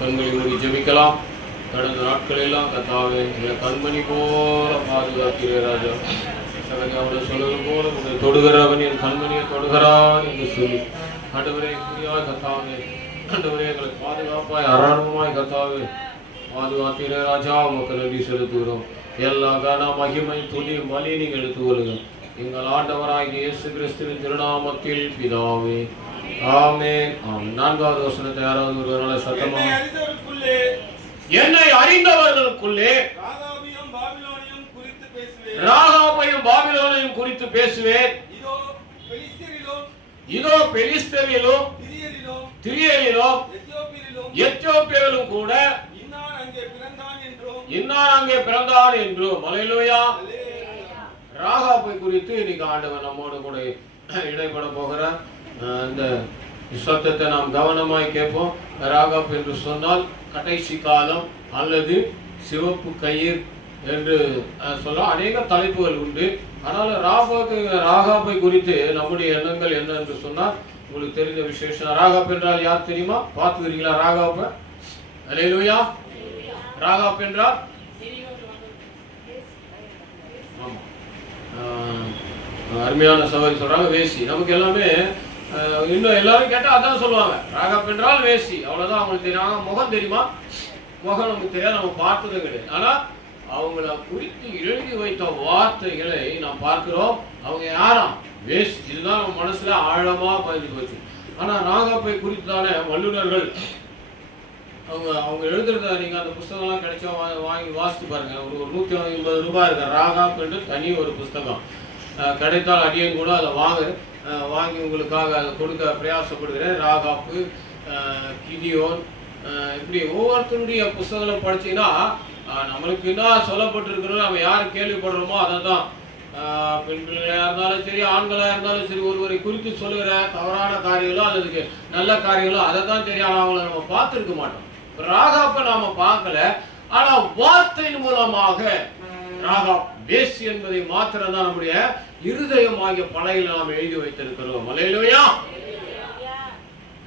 கண்களை மூடி ஜெபிக்கலாம். கடந்த நாட்களெல்லாம் கர்த்தாவே எங்களை கண்மணி போல பாதுகாக்கிறேன் ராஜா. அவனை சொல்வது போல உன்னை தொடுகிறவன் என் கண்மணியை தொடுகிறான் என்று சொல்லி ஆண்டவரே குறியாய் கர்த்தாவே, ஆண்டவரே எங்களை பாதுகாப்பாய் அராணுமாய் கர்த்தாவே பாதுகாத்தீரே ராஜா. உமக்கு நன்றி செலுத்துகிறோம். எல்லா கன மகிமை துணி பலி நீங்கள் எடுத்துக் கொள்ளுங்கள். எங்கள் ஆண்டவராகிய இயேசு கிறிஸ்துவின் திருநாமத்தில் பிதாவே, ஆமென். ஆமென். 4வது வசனத்தை யாராவது ஒருவரால சத்தமாக, என்னை அறிந்தவர்களுக்குள்ளே ராகாபையும் பாபிலோனையும் குறித்து பேசுவேன். இதோ பெலிஸ்தரிலும் திரியரிலும் எத்தியோப்பியரிலும் கூட இன்னார் அங்கே பிறந்தான் என்றும். அல்லேலூயா. ராகாபை குறித்து இன்னைக்கு ஆண்டவர் நம்மோடு கூட இடைப்பட போகிற அந்த சத்தத்தை நாம் கவனமாய் கேட்போம். ராகாப் என்று சொன்னால் கடைசி காலம் அல்லது சிவப்பு கயிர் என்று சொல்ல அநேக தலைப்புகள் உண்டு. ஆனால் ராகாபை குறித்து நம்முடைய எண்ணங்கள் என்ன என்று சொன்னால் உங்களுக்கு தெரிந்த விசேஷம். ராகாப் என்றால் யார் தெரியுமா? பார்த்துக்கிறீங்களா ராகாப்ப? அல்லேலூயா. ராகாப் என்றால் அருமையான சகோதரி சொல்றாங்க வேசி. நமக்கு எல்லாமே இன்னும் எல்லாரும் கேட்டா அதான் சொல்லுவாங்க, ராகாப் என்றால் வேசி. அவ்வளவுதான் அவங்களுக்கு தெரியும். முகம் தெரியுமா? முகம் நமக்கு தெரியாது, நம்ம பார்த்ததும் கிடையாது. ஆனா அவங்கள குறித்து எழுதி வைத்த வார்த்தைகளை நாம் பார்க்கிறோம். அவங்க யாராம்? வேசி. இதுதான் நம்ம மனசுல ஆழமா பதிஞ்சு போச்சு. ஆனா ராகாப்பை குறித்தான வல்லுநர்கள் அவங்க எழுதுறத நீங்க அந்த புஸ்தகம்லாம் கிடைச்சா வாங்கி வாசித்து பாருங்க. ஒரு 150 ரூபாய் இருக்கு. ராகாப் என்று தனி ஒரு புஸ்தகம் கிடைத்தால் அடியன் கூட அதை வாங்கி உங்களுக்காக அதை கொடுக்க பிரயாசப்படுகிறேன். ராகாப்பு, கிதியோன், இப்படி ஒவ்வொருத்தருடைய புஸ்தகங்களை படிச்சீங்கன்னா நம்மளுக்கு என்ன சொல்லப்பட்டிருக்கிறோம், நம்ம யாரும் கேள்விப்படுறோமோ அதை தான். பெண் பிள்ளையா இருந்தாலும் சரி, ஆண்களா இருந்தாலும் சரி, ஒருவரை குறித்து சொல்லுகிற தவறான காரியங்களோ அல்லது நல்ல காரியங்களோ அதை தான் தெரியும். ஆனால் அவங்கள நம்ம பார்த்துருக்க மாட்டோம். ராகாப்பை நாம பார்க்கல, ஆனா வார்த்தையின் மூலமாக ராகாப் வேசி என்பதை மாத்திரம் தான் நம்முடைய இருதயமாகிய பலகையில் நாம் எழுதி வைத்திருக்கிறோம். அல்லேலூயா.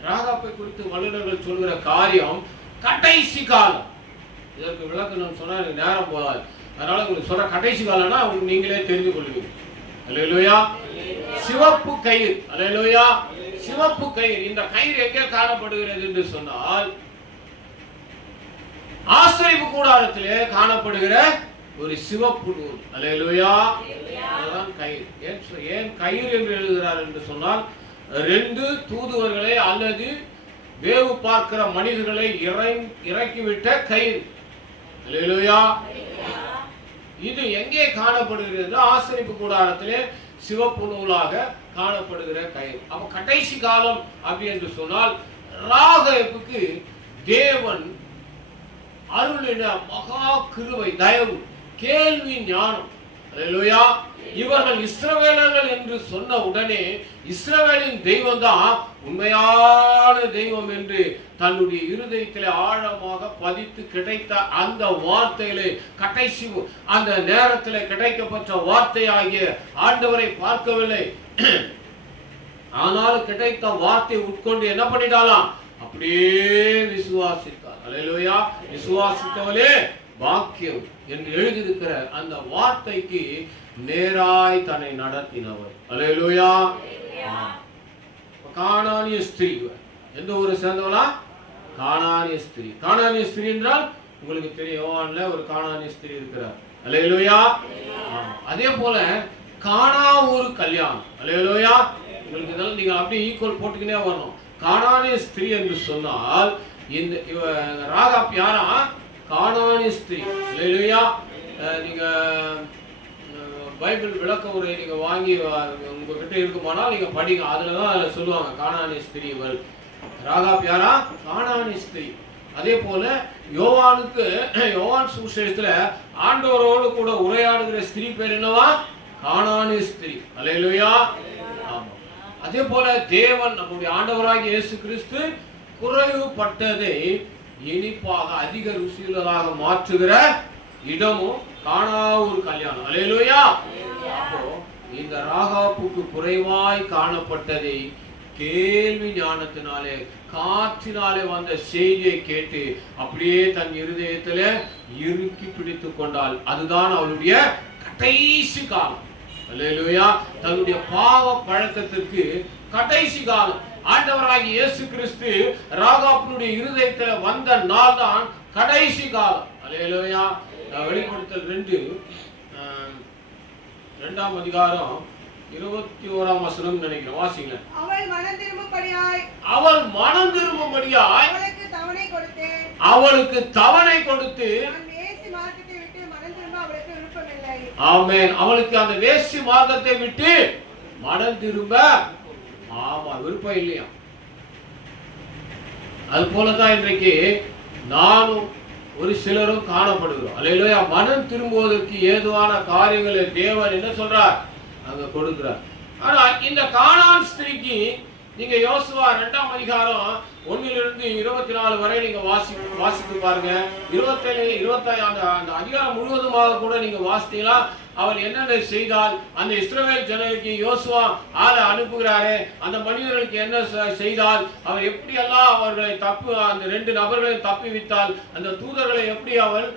ராகாப்பை குறித்து வல்லுநர்கள் சொல்கிற காரியம் கடைசி காலம். இதற்கு விளக்கம் சொன்னா எனக்கு நேரம் போதாது. அதனால உங்களுக்கு சொல்ற கடைசி காலம்னா உங்களுக்கு நீங்களே தெரிந்து கொள்வீங்க. அல்லேலூயா. சிவப்பு கயிறு. அல்லேலூயா. சிவப்பு கயிறு. இந்த கயிறு எங்கே காணப்படுகிறது என்று சொன்னால் ஆசரிப்பு கூடாரத்திலே காணப்படுகிற ஒரு சிவப்பு நூல். அல்லேலூயா. அதுதான் கயிறு. ஏன் கயிறு என்று எழுதுகிறார் என்று சொன்னால் 2 தூதுவர்களை அல்லது வேவு பார்க்கிற மனிதர்களை இறக்கிவிட்ட கயிறு. அல்லேலூயா. இது எங்கே காணப்படுகிறது? ஆசரிப்பு கூடாரத்திலே சிவப்பு நூலாக காணப்படுகிற கயிறு. அப்ப கடைசி காலம் அப்படி என்று சொன்னால் ராகாபுக்கு தேவன் அருளின மகா கிருபை, தயவு, கேள்வி ஞானம். அல்லேலூயா. இவர்கள் இஸ்ரவேலர்கள் என்று சொன்ன உடனே இஸ்ரவேலின் தெய்வம் தான் உண்மையான தெய்வம் என்று தன்னுடைய இருதயத்திலே ஆழமாக பதித்து கிடைத்த அந்த வார்த்தைகளை கடைசி அந்த நேரத்தில் கிடைக்கப்பட்ட வார்த்தையாகிய ஆண்டவரை பார்க்கவில்லை. ஆனால் கிடைத்த வார்த்தை உட்கொண்டு என்ன பண்ணிட்டாலாம்? அப்படியே விசுவாசித்தார். அல்லேலூயா. விசுவாசித்தவளே பாக்கியம் என்று எழுதியிருக்கிற அந்த வார்த்தைக்கு நேராய் தன்னை நடத்தினவர். அல்லேலூயா. கானானிய ஸ்திரீ. எந்த ஊரை சேர்ந்தவளா? கானானிய ஸ்திரீ. கானானிய ஸ்திரீ என்றால் உங்களுக்கு தெரியும், யோவான்ல ஒரு கானானிய ஸ்திரீ இருக்கிறார். அல்லேலூயா. அதே போல கானா ஒரு கல்யாணம். அல்லேலூயா. உங்களுக்கு இதெல்லாம் நீங்க அப்படியே ஈக்குவல் போட்டுக்கினே வரணும். கானானிய ஸ்திரீ என்று சொன்னால் இந்த ராகாப் யாரா? கானானிய ஸ்திரீ. அல்லேலூயா. நீங்க பைபிள் விளக்க உரை நீங்க வாங்கி உங்ககிட்ட இருக்குமானால் நீங்க படிங்க. அதுலதான் அதுல சொல்லுவாங்க கானானிய ஸ்திரீ. ராகாப் யாரா? கானானிய ஸ்திரீ. அதே போல யோவான் சுவிசேஷத்துல ஆண்டவரோடு கூட உரையாடுகிற ஸ்திரீ பேர் என்னவா? கானானிய ஸ்திரீ. அல்லேலூயா. ஆமா. அதே போல தேவன் நம்முடைய ஆண்டவராகிய இயேசு கிறிஸ்து குறைவுபட்டதை இனிப்பாக அதிக ருசியுள்ளதாக மாற்றுகிற இடமும் கானா ஒரு கல்யாணம். அல்லேலூயா. அப்போ இந்த ராகாப்புக்கு குறைவாய் காணப்பட்டதை கேள்வி ஞானத்தினாலே காற்றினாலே வந்த செய்தியை கேட்டு அப்படியே தன் இருதயத்துல இறுக்கி பிடித்து கொண்டாள். அதுதான் அவளுடைய கடைசி காலம். அல்லேலூயா. தன்னுடைய பாவ பழக்கத்திற்கு கடைசி காலம். ஆண்டவராகிய இயேசு கிறிஸ்து ராகாபினுடைய இருதயத்துல வந்த நாள் தான் கடைசி காலம். அல்லேலூயா. வெளிப்படுத்தல் 2ஆம் அதிகாரம் 21ஆம் வசனம் நினைக்கிறேன், வாசிங்க. அவள் மனம் திரும்பும்படியாய் அவளுக்கு தவணை கொடுத்து ஆமென், அவளுக்கு அந்த வேசி மார்க்கத்தை விட்டு மனம் திரும்ப விருப்பம் இல்லையா? அது போலதான் இன்றைக்கு நானும் ஒரு சிலரும் காணப்படுகிறோம். அல்லேலூயா. மனம் திரும்புவதற்கு ஏதுவான காரியங்களை தேவன் என்ன சொல்றார்? அங்க கொடுக்கிறார். ஆனா இந்த கானான் ஸ்திரீக்கு நீங்க யோசுவா 2ஆம் அதிகாரம் 1 - 24 வரை நீங்க வாசித்து பாருங்க. 27 25 அந்த அதிகாரம் முழுவதுமாக கூட நீங்க வாசித்தீங்களா? அவள் என்னென்ன செய்தால், அந்த இஸ்ரவேல் ஜனங்களுக்கு யோசுவா ஆளை அனுப்புகிறாரே, அந்த மனிதர்களுக்கு என்ன செய்தால், அவர் எப்படி எல்லாம் அவர்களை அந்த 2 நபர்களையும் தப்பி வித்தால், அந்த தூதர்களை எப்படி அவள்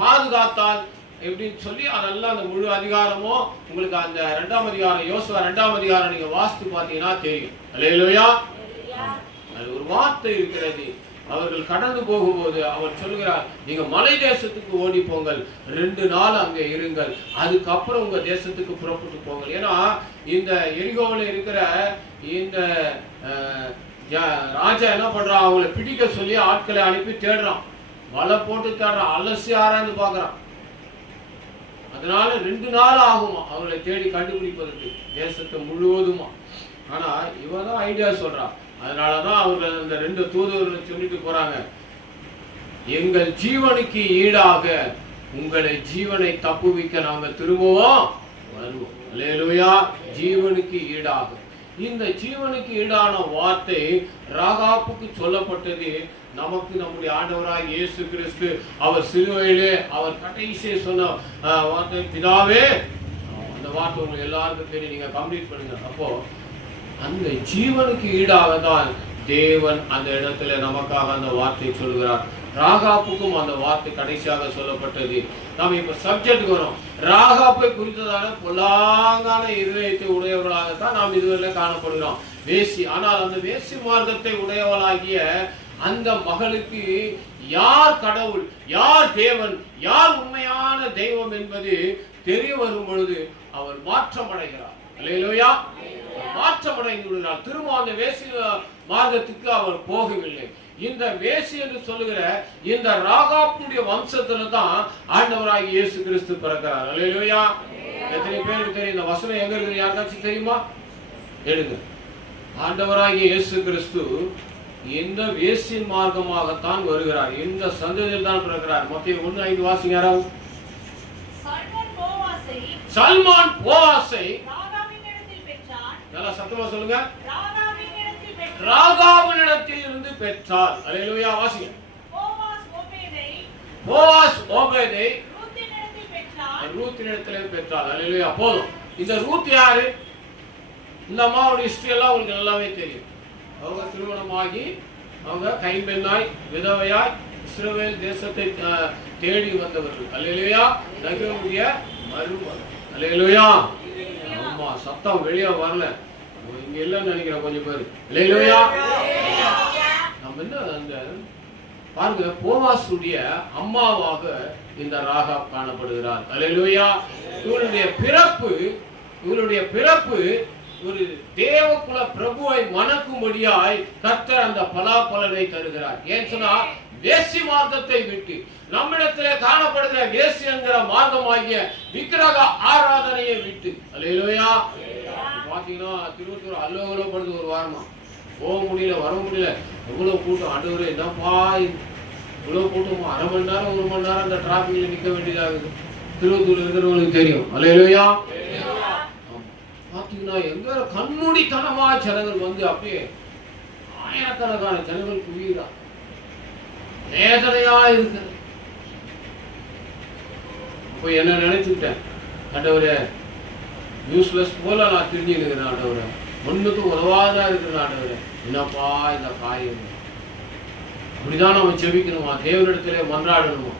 பாதுகாத்தால் எப்படின்னு சொல்லி அதெல்லாம் அந்த முழு அதிகாரமும் உங்களுக்கு அந்த 2ஆம் அதிகாரம் யோசுவா 2ஆம் அதிகாரம் நீங்க வாசித்து பார்த்தீங்கன்னா தெரியும். அல்லேலூயா. அது ஒரு வார்த்தை இருக்கிறது. அவர்கள் கடந்து போகும்போது அவர் சொல்கிறார், நீங்க மலை தேசத்துக்கு ஓடி போங்கள், 2 நாள் அங்கே இருங்கள், அதுக்கப்புறம் உங்க தேசத்துக்கு புறப்பட்டு போங்கள். ஏன்னா இந்த எரிகோவில் இருக்கிற இந்த ராஜா என்ன பண்றான்? அவங்களை பிடிக்க சொல்லி ஆட்களை அனுப்பி தேடுறான், வலை போட்டு தேடுறான், அலசி ஆராய்ந்து பார்க்கறான். அதனால 2 நாள் ஆகுமா அவர்களை தேடி கண்டுபிடிப்பதற்கு தேசத்தை முழுவதுமா. ஆனா இவதான் ஐடியா சொல்றான். அதனாலதான் அவர்கள் அந்த 2 தூதர்கள் சொல்லிட்டு போறாங்க, எங்கள் ஜீவனுக்கு ஈடாக உங்களை ஜீவனை தப்புவிக்க நாங்க திரும்பவும் வருவோம். அல்லேலூயா. ஜீவனுக்கு ஈடாக. இந்த ஜீவனுக்கு ஈடான வார்த்தை ராகாப்புக்கு சொல்லப்பட்டது. நமக்கு நம்முடைய ஆண்டவராகிய இயேசு கிறிஸ்து அவர் சிலுவையிலே அவர் கடைசியை சொன்ன வார்த்தை பிதாவே, அந்த வார்த்தை உங்களுக்கு எல்லாருக்கும் தெரியும், நீங்க கம்ப்ளீட் பண்ணுங்க. அப்போ அந்த ஜீவனுக்கு ஈடாக தான் தேவன் அந்த இடத்துல நமக்காக அந்த வார்த்தை சொல்கிறார். ராகாப்புக்கும் அந்த வார்த்தை கடைசியாக சொல்லப்பட்டது. நாம் இப்ப சப்ஜெக்டுக்கு வரோம். ராகாப்பை குறித்ததான பொல்லாங்கான இருதயத்தை உடையவர்களாகத்தான் நாம் இதுவரை காணப்படுகிறோம், வேசி. ஆனால் அந்த வேசி மார்க்கத்தை உடையவளாகிய அந்த மகளுக்கு யார் கடவுள், யார் தேவன், யார் உண்மையான தெய்வம் என்பது தெரிய வரும் பொழுது அவர் மாற்றம் அடைகிறார். அல்லேலூயா. மாற்றம் அடைந்து விடுகிறார். திரும்ப அந்த வேசி மார்க்கத்துக்கு அவர் போகவில்லை. இந்த வேசி என்று சொல்லுகிற இந்த ராகாப்புடைய வம்சத்துல தான் ஆண்டவராகிய இயேசு கிறிஸ்து பிறக்கிறார். அல்லேலூயா. எத்தனை பேருக்கு தெரியும் இந்த வசனம் எங்க இருக்கு? யாருக்காச்சும் தெரியுமா? எடுங்க. ஆண்டவராகிய இயேசு கிறிஸ்து இந்த வேசின் மார்க்கமாகத்தான் வருகிறார். இந்த சந்ததியில் தான் பிறக்கிறார். மத்தேயு 1:5 வாசிங்க யாராவது. சல்மான் போவாசை நல்லா சத்தமா சொல்லுங்க. ராகாவினிடத்தில் இருந்து பெற்றார். அல்லேலூயா. வாசிங்க. போவாஸ் ஓபேதை ரூத்தினிடத்தில் பெற்றார். அல்லேலூயா. போதும். இந்த ரூத் யாரு? இந்த அம்மாவுடைய ஹிஸ்டரி எல்லாம் உங்களுக்கு நல்லாவே தெரியும். அவங்க திருமணமாகி அவங்க கைம்பெண்ணாய் விதவையாய் இஸ்ரவேல் தேசத்தை தேடி வந்தவர்கள். அல்லேலூயா. நகருடைய மருமகள். அல்லேலூயா. ஆமா, சத்தம் வெளியே வரல, இங்க இல்லைன்னு நினைக்கிறேன் கொஞ்சம் பேர். அல்லேலூயா. நம்ம என்ன அந்த பாருங்க, போவாசுடைய அம்மாவாக இந்த ராகாப் காணப்படுகிறார். அல்லேலூயா. இவருடைய பிறப்பு ஒரு தேவகுல பிரபுவை மணக்கும்படியாய் கர்த்தர் அந்த பலாபலனை தருகிறார். ஏன் சொன்னா, வேசி மார்க்கத்தை விட்டு நம்மிடத்திலே காணப்படுகிற வேசி என்கிற மார்க்கமாகிய விக்கிரக ஆராதனையை விட்டு. அல்லேலூயா. பாத்தீங்கன்னா திருவத்தூர் அல்லோகலோ படுது ஒரு வாரமா, போக முடியல, வர முடியல, எவ்வளவு கூட்டம். ஆண்டவரே என்னப்பா இவ்வளவு கூட்டமா, 1/2 மணி நேரம் 1 மணி நேரம் அந்த டிராபிக்ல நிக்க வேண்டியதாகுது. திருவத்தூர் இருக்கிறவங்களுக்கு தெரியும். அல்லேலூயா. பாத்தீங்கன்னா எங்க கண்மூடித்தனமா ஜனங்கள் வந்து அப்படியே ஆயிரக்கணக்கான ஜனங்கள் குவியுதா, வேதனையா இருக்கு. அப்போ என்ன நினைச்சுட்டேன், ஆண்டவரே யூஸ்லெஸ் போல நான் தெரிஞ்சுக்கிறேன். ஆண்டவரே ஒண்ணுக்கு உதவாதான் இருக்கிற ஆண்டவரே, என்னப்பா இந்த காரியம். அப்படிதான் நம்ம செபிக்கணுமா, தேவனிடத்திலே மன்றாடணுமா.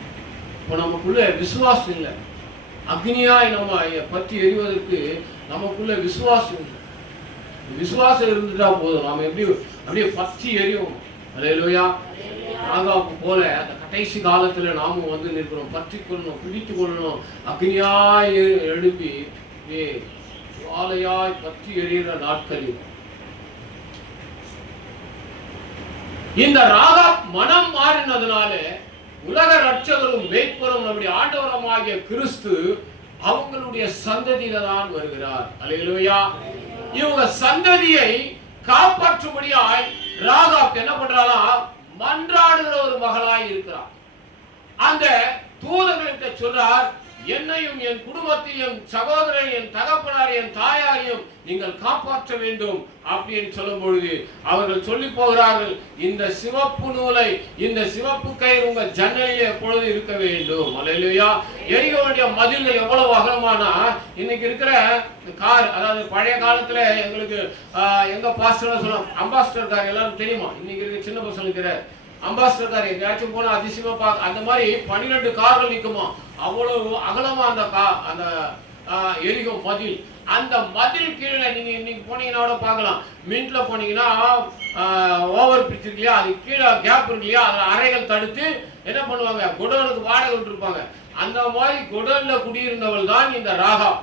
இப்போ நமக்குள்ள விசுவாசம் இல்லை, அக்னியாய் நம்ம பற்றி எரிவதற்கு நமக்குள்ள விசுவாசம் இல்லை. விசுவாசம் இருந்துட்டா போதும், நாம எப்படி அப்படியே பற்றி எரியும். அல்லேலூயா. ஆகாப்பு போல அந்த கடைசி காலத்துல நாமும் வந்து நிற்கணும், பற்றி கொள்ளணும், பிடித்து கொள்ளணும். அக்னியாய் எழுப்பி ஜுவாலையாய் பற்றி எரிகிற நாட்களில் இந்த ராகாப் மனம் மாறினதுனால உலக ரட்சகரும் மேய்ப்பரும் நம்முடைய ஆண்டவரமாகிய கிறிஸ்து அவங்களுடைய சந்ததியில தான் வருகிறார். அல்லேலூயா. இவங்க சந்ததியை காப்பாற்றும்படியாய் ராகாப் என்ன பண்றாளா, மன்றாடுகிற ஒரு மகளாய் இருக்கிறார். அந்த தூதர்கள்கிட்ட சொல்றார், என்னையும் என் குடும்பத்தையும் என் சகோதரரை என் தகப்பனார் என் தாயாரையும் நீங்கள் காப்பாற்ற வேண்டும் அப்படின்னு சொல்லும் பொழுது அவர்கள் சொல்லி போகிறார்கள், இந்த சிவப்பு நூலை, இந்த சிவப்பு கயிறு உங்க ஜன்னலிலே எப்பொழுது இருக்க வேண்டும். அல்லேலூயா. எரிக்க வேண்டிய மதில்கள் எவ்வளவு அகலமானா, இன்னைக்கு இருக்கிற கார், அதாவது பழைய காலத்துல எங்களுக்கு எங்க பாஸ்டர் சொல்லுவோம், அம்பாஸ்டர் கார் எல்லாரும் தெரியுமா, இன்னைக்கு இருக்க சின்ன பசங்களுக்கு அம்பாஸ்டர் கார் எங்கேயாச்சும் போனா அதிசயமா பார்க்க, அந்த மாதிரி 12 கார்கள் நிற்குமா, அவ்வளவு அகலமா அந்த எரிகும் மதில். அந்த மதில் கீழே நீங்க இன்னைக்கு போனீங்கன்னா பார்க்கலாம், மின்ட்ல போனீங்கன்னா ஓவர் பிரிட்ஜ் இருக்கு இல்லையா, அது கீழே கேப் இருக்கு இல்லையா, அதுல அறைகள் தடுத்து என்ன பண்ணுவாங்க, குடோனுக்கு வாடகை விட்டுருப்பாங்க. அந்த மாதிரி குடோன்ல குடியிருந்தவள் தான் இந்த ராகாப்.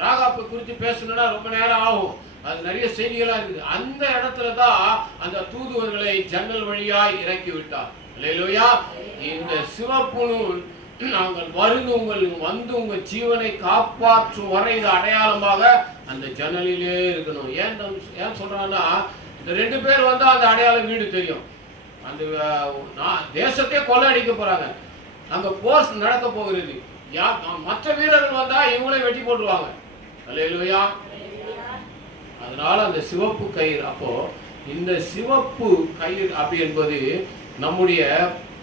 ராகாப்பை குறித்து பேசணும்னா ரொம்ப நேரம் ஆகும், அது நிறைய செய்திகளா இருக்குது. அந்த இடத்துல தான் அந்த தூதுவர்களை ஜன்னல் வழியாய் இறக்கி விட்டார். அல்லேலூயா. இந்த சிவப்பு நூல் நாங்கள் வந்து உங்க ஜீவனை காப்பாற்றும் வரை இது அடையாளமாக அந்த ஜன்னலிலே இருக்கணும். ஏன் சொல்றாங்கன்னா, இந்த 2 பேர் வந்தா அந்த அடையாளம் வீடு தெரியும். அந்த தேசத்தை கொள்ளையடிக்க போறாங்க, அங்க போர்ஸ் நடக்க போகிறது. மற்ற வீரர்கள் வந்தா இவங்களே வெட்டி போட்டுருவாங்க. அல்லேலூயா. அதனால அந்த சிவப்பு கயிறு, அப்போ இந்த சிவப்பு கயிறு அப்படி என்பது நம்முடைய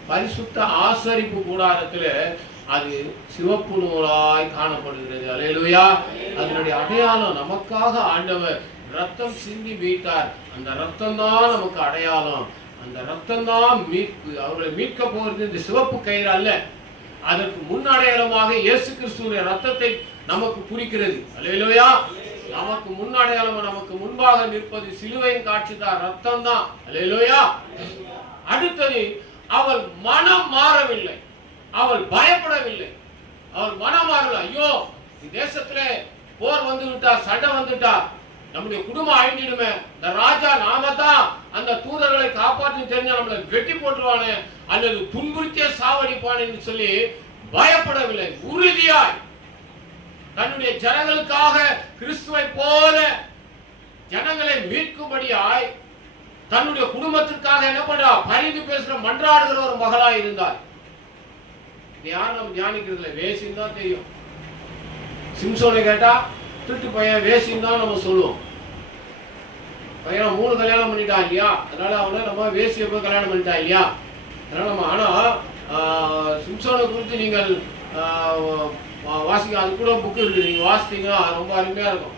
பரிசுத்த ஆசரிப்பு கூடாரத்தில் அது சிவப்பு நூலாய் காணப்படுகிறது. அல்லேலூயா. அதனுடைய அடையாளம், நமக்காக ஆண்டவர் ரத்தம் சிந்தி மீட்டார், அந்த ரத்தம் தான் நமக்கு அடையாளம், அந்த ரத்தம் தான் மீட்பு. அவர்களை மீட்க போகிறது இந்த சிவப்பு கயிறு அல்ல, அதற்கு முன் அடையாளமாக இயேசு கிறிஸ்துவின் ரத்தத்தை நமக்கு குறிக்கிறது. அல்லேலூயா. நமக்கு முன் அடையாளம், நமக்கு முன்பாக நிற்பது சிலுவையின் காட்சி தான், ரத்தம் தான். அல்லேலூயா. அடுத்தது, அவள் மனம் மாறவில்லை, அவள் பயப்படவில்லை, அவள் மனம் மாறல. ஐயோ, தேசத்துல போர் வந்து விட்டா, சண்டை வந்துட்டா, நம்முடைய குடும்பம் அழிஞ்சிடுமே, இந்த ராஜா நாம தான் அந்த தூதர்களை காப்பாற்றி தெரிஞ்சா நம்மளை வெட்டி போட்டுருவானே அல்லது துன்புறுத்திய சாவடிப்பானு சொல்லி பயப்படவில்லை. உறுதியாய் தன்னுடைய ஜனங்களுக்காக கிறிஸ்துவை போல ஜனங்களை மீட்கும்படியாய் தன்னுடைய குடும்பத்திற்காக என்ன பண்றா, பரிந்து பேசுற மன்றாடுகிற ஒரு மகளாய் இருந்தார். யாரும் நம்ம தியானிக்கிறதுல வேசின்னு தான் தெரியும். சிம்சோனை கேட்டா திருட்டு பையன் வேசின்னு தான் நம்ம சொல்லுவோம். பையன் 3 கல்யாணம் பண்ணிட்டான் இல்லையா, அதனால அவனை நம்ம வேசியை போய் கல்யாணம் பண்ணிட்டான் இல்லையா. அதனால நம்ம ஆனா சிம்சோனை குறித்து நீங்கள் வாசிக்க, அது கூட புக்கு இருக்கு, நீங்க வாசித்தீங்கன்னா ரொம்ப அருமையா இருக்கும்.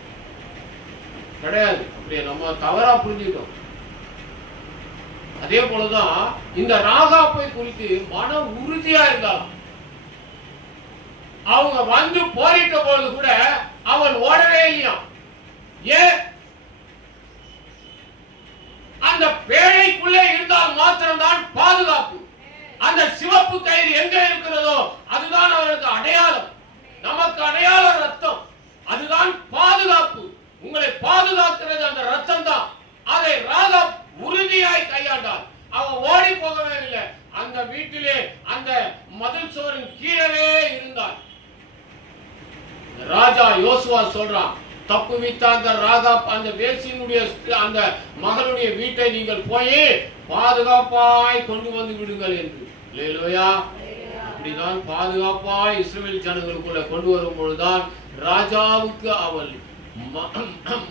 கிடையாது, அப்படியே நம்ம தவறா புரிஞ்சுக்கிட்டோம். அதே போலதான் இந்த ராகாப்பை குறித்து மன உறுதியா இருந்தாலும், அவங்க வந்து போரிட்ட போது கூட அவள் ஓடவே இல்லையா. ஏன்? அந்த பேழைக்குள்ளே இருந்தால் மாத்திரம்தான் பாதுகாப்பு. அந்த சிவப்பு கயிறு எங்க இருக்கிறதோ அதுதான் அவளுக்கு அடையாளம். நமக்கு அடையாளம் ரத்தம், அதுதான் பாதுகாப்பு. உங்களை பாதுகாக்கிறது அந்த ரத்தம் தான். அதை ராகாப் உறுதியாய் கையாண்டார். அவன் ஓடி போகவே இல்லை, அந்த வீட்டிலே அந்த மதில் சுவரின் கீழே இருந்தார். ராஜா யோசுவா சொல்றான், தப்பு வித்தாங்க ராகாப் அந்த வேசியினுடைய அந்த மகளுடைய வீட்டை நீங்கள் போய் பாதுகாப்பாய் கொண்டு வந்து விடுங்கள் என்று. அல்லேலூயா. அப்படிதான் பாதுகாப்பாய் இஸ்ரவேல் ஜனங்களுக்குள்ள கொண்டு வரும் பொழுதுதான் ராஜாவுக்கு அவள்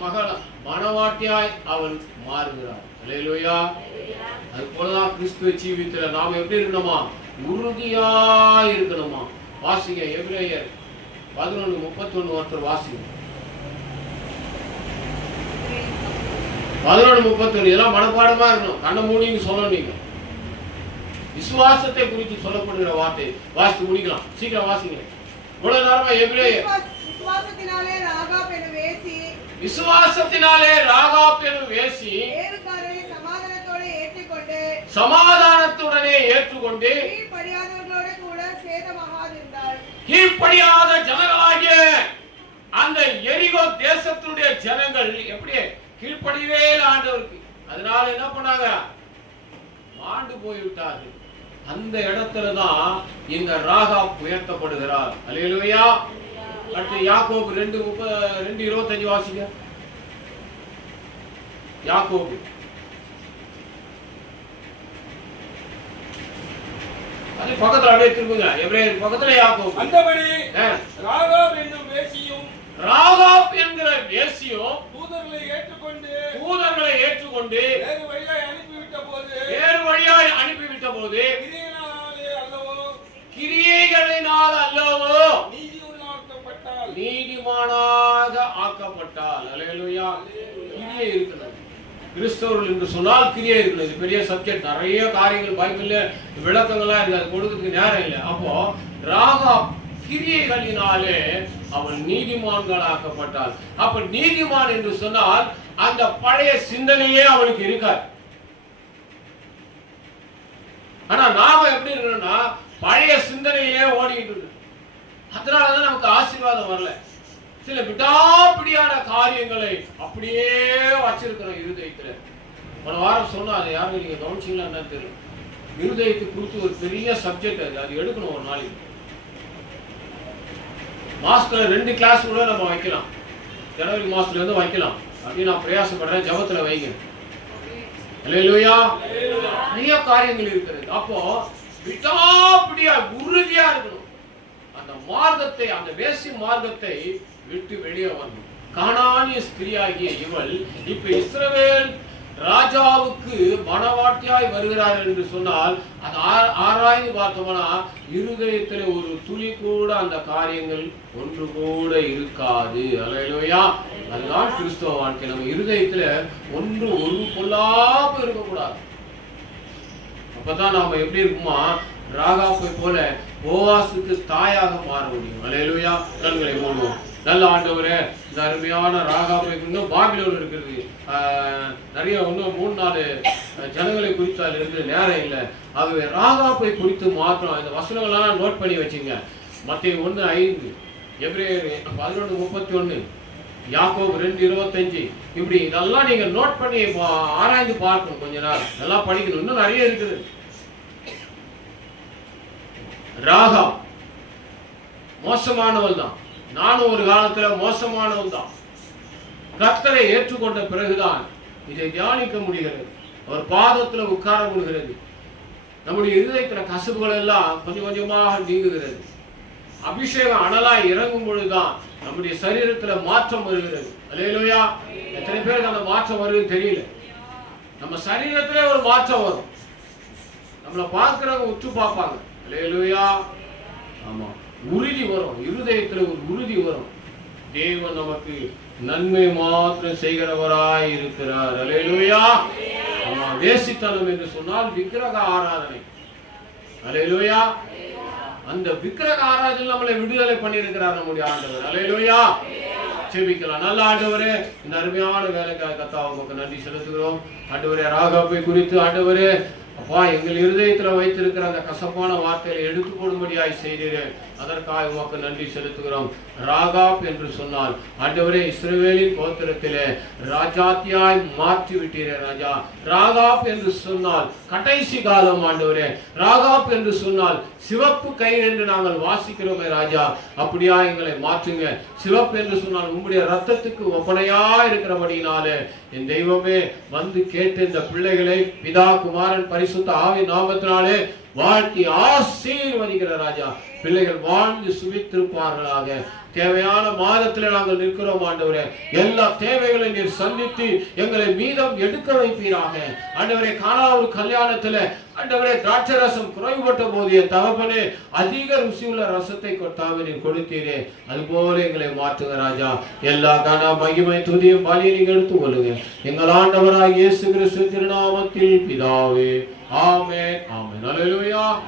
மகள் மனவாட்டியாய் அவள் மாறுகிறார். அல்லேலூயா. அது போலதான் கிறிஸ்துவ ஜீவியத்தில் நாம எப்படி இருக்கணுமா, உறுதியாய் இருக்கணுமா. வாசிங்க எபிரேயர் 11:31 ஒருத்தர் வாசிங்க. 11:31 இதெல்லாம் மனப்பாடமா இருக்கணும். கண்ண மூடின்னு சொல்லணும். நீங்க விசுவாசத்தை குறித்து சொல்லப்படுகிற வார்த்தை வாசித்து முடிக்கலாம். சீக்கிரம் வாசிங்க. இவ்வளவு நேரமா எபிரேயர் விசுவாசத்தினாலே ராகாப் எனும் வேசி வேறுகாரரை சமாதானத்துடனே ஏற்றுக்கொண்டு கீழ்ப்படியாதவர்களோடு கூட சேதமாகாதிருந்தாள். கீழ்ப்படியாத ஜனங்களாகிய அந்த எரிகோ தேசத்துடைய ஜனங்கள் எப்படி கீழ்ப்படியவே ஆண்டவருக்கு, அதனால என்ன பண்ணாங்க, மாண்டு போய்விட்டார்கள். அந்த இடத்துலதான் இந்த ராகாப் உயர்த்தப்படுகிறார். அல்லேலூயா. அடுத்து யாக்கோபு 2:25 வாசிங்க. யாக்கோபு அது பக்கத்துல அப்படியே திரும்புங்க. எபிரேயர் பக்கத்துல யாக்கோபு. அந்தபடி ராகாப் என்கிற வேசியும் தூதர்களை ஏற்றுக்கொண்டு வேறு வழியாய் அனுப்பிவிட்ட போது கிரியைகளினால் அல்லவோ நீதிமானாக ஆக்கப்பட்டால். அல்லேலூயா. கிரியை இருக்கிறது. கிறிஸ்தவர்கள் என்று சொன்னால் கிரியை இருக்கிறது. இது பெரிய சப்ஜெக்ட். நிறைய காரியங்கள் பைபிள்ல விளக்கங்கள்லாம் இருக்கு. அது கொடுக்கிறதுக்கு நேரம் இல்லை. அப்போ ராகாப் கிரியைகளினாலே அவன் நீதிமான்கள் ஆக்கப்பட்டாள். அப்ப நீதிமான் என்று சொன்னால் அந்த பழைய சிந்தனையே அவனுக்கு இருக்காது. ஆனா நாம எப்படி இருக்கணும்னா பழைய சிந்தனையிலே ஓடிக்கிட்டு இருக்கு. அதனாலதான் நமக்கு ஆசீர்வாதம் வரல. சில விடாப்பிடியான காரியங்களை அப்படியே வச்சிருக்கிறோம் இருதயத்துல. போன வாரம் சொன்னா அதை யாரும் நீங்க கவனிச்சீங்களா என்னன்னு தெரியல. இருதயத்தை குறித்து ஒரு பெரிய சப்ஜெக்ட் அது எடுக்கணும். ஒரு நாளைக்கு மாசத்துல 2 கிளாஸ் கூட நம்ம வைக்கலாம். ஜனவரி மாசத்துல இருந்து வைக்கலாம் அப்படின்னு நான் பிரயாசப்படுறேன். ஜபத்துல வைங்க. அல்லேலூயா. நிறைய காரியங்கள் இருக்கிறது. அப்போ விடாப்பிடியா உறுதியா இருக்கணும். அந்த மார்க்கத்தை, அந்த வேசி மார்க்கத்தை விட்டு வெளியே வரணும். கானானிய ஸ்திரியாகிய இவள் இப்ப இஸ்ரவேல் ராஜாவுக்கு மனவாட்டியாய் வருகிறார் என்று சொன்னால் அது ஆராய்ந்து பார்த்தோம்னா இருதயத்தில் ஒரு துளி கூட அந்த காரியங்கள் ஒன்று கூட இருக்காது. அல்லேலூயா. அதுதான் கிறிஸ்தவ வாழ்க்கை. நம்ம இருதயத்துல ஒரு பொல்லாப்பு இருக்கக்கூடாது. அப்பதான் நாம எப்படி இருக்குமா, ராகாப்பை போல போவாசுக்கு தாயாக மாற முடியும். அல்லேலூயா. கண்களை மூடுவோம். நல்ல ஆண்டவரே, இந்த அருமையான ராகாப்பை இன்னும் பாபிலோன் இருக்கிறது. நிறைய இன்னும் 3-4 ஜனங்களை குறித்து அதில் இருக்கிற நேரம் இல்லை. ஆகவே ராகாப்பை குறித்து மாத்திரம் இந்த வசனங்கள்லாம் நோட் பண்ணி வச்சுங்க. மத்தேயு 1:5, எபிரேயர் 11:31, யாக்கோபு 2:25, இப்படி இதெல்லாம் நீங்க நோட் பண்ணி ஆராய்ந்து பார்க்கணும். கொஞ்ச நாள் நல்லா படிக்கணும். இன்னும் நிறைய இருக்குது. ராகாப் மோசமானவள் தான். நானும் ஒரு காலத்துல மோசமானவள் தான். கர்த்தரை ஏற்றுக்கொண்ட பிறகுதான் இதை தியானிக்க முடிகிறது. அவர் பாதத்துல உட்கார முடிகிறது. நம்முடைய இருதயத்துல கசப்புகள் எல்லாம் கொஞ்சம் கொஞ்சமாக நீங்குகிறது. அபிஷேகம் அனலாய் இறங்கும் பொழுதுதான் நம்முடைய சரீரத்துல மாற்றம் வருகிறது. அல்லேலூயா. எத்தனை பேருக்கு அந்த மாற்றம் வருதுன்னு தெரியல. நம்ம சரீரத்திலே ஒரு மாற்றம் வரும். நம்மளை பார்க்கிறவங்க உற்று பார்ப்பாங்க. அல்லேலூயா. ஆமா, உறுதி வரும். இருதயத்துல ஒரு உறுதி வரும். தேவன் நமக்கு நன்மை மாத்திரம் செய்கிறவராய் இருக்கிறார். அல்லேலூயா. ஆமா, வேசித்தனம் என்று சொன்னால் விக்கிரக ஆராதனை. அல்லேலூயா. அந்த விக்கிரக ஆராதனை நம்மளை விடுதலை பண்ணியிருக்கிறார் நம்முடைய ஆண்டவர். அல்லேலூயா. ஜெபிக்கலாம். நல்ல ஆண்டவரே, இந்த அருமையான வேலைக்காக கர்த்தாவே உமக்கு நன்றி செலுத்துகிறோம். ஆண்டவரே, ராகாப்பை குறித்து ஆண்டவரே அப்பா எங்கள் இருதயத்தில் வைத்திருக்கிற அந்த கசப்பான வார்த்தைகளை எடுத்து போடும்படியாய் செய்தீர்கள். அதற்காக உமக்கு நன்றி செலுத்துகிறோம். ராகாப் என்று சொன்னால் ஆண்டவரே இஸ்ரவேலின் கோத்திரத்திலே ராஜாத்தியாய் மாற்றி விட்டீரே ராஜா. ராகாப் என்று சொன்னால் கடைசி காலம் ஆண்டவரே. ராகாப் என்று சொன்னால் சிவப்பு கயிறு என்று நாங்கள் வாசிக்கிறோமே ராஜா. அப்படியா எங்களை மாற்றுங்க. சிவப்பு என்று சொன்னால் உங்களுடைய ரத்தத்துக்கு ஒப்பனையா இருக்கிறபடினாலே என் தெய்வமே வந்து கேட்டு இந்த பிள்ளைகளை பிதா குமாரன் பரிசுத்த ஆவி நாமத்தினாலே வாழ்த்தி ஆசீர்வதிக்கிற ராஜா. பிள்ளைகள் வாழ்ந்து சுமித்திருப்பார்களாக. தேவையான மாதத்தில் நாங்கள் நிற்கிறோம் ஆண்டவரே. எல்லா தேவைகளையும் நீர் சந்தித்து எங்களை மீதம் எடுக்க வைப்பீராக ஆண்டவரே. காணா ஒரு கல்யாணத்துல ஆண்டவரே திராட்சை ரசம் குறைவுபட்ட போது என் தகப்பனே அதிக ருசியுள்ள ரசத்தை கொட்டாவே நீர் கொடுத்தீரே. அதுபோல எங்களை மாற்றுங்க ராஜா. எல்லா கன மகிமை துதியும் பலியை நீங்க எடுத்துக் கொள்ளுங்க எங்கள் ஆண்டவராகிய இயேசு கிறிஸ்து திருநாமத்தில் பிதாவே. ஆமென் ஆமென். அல்லேலூயா.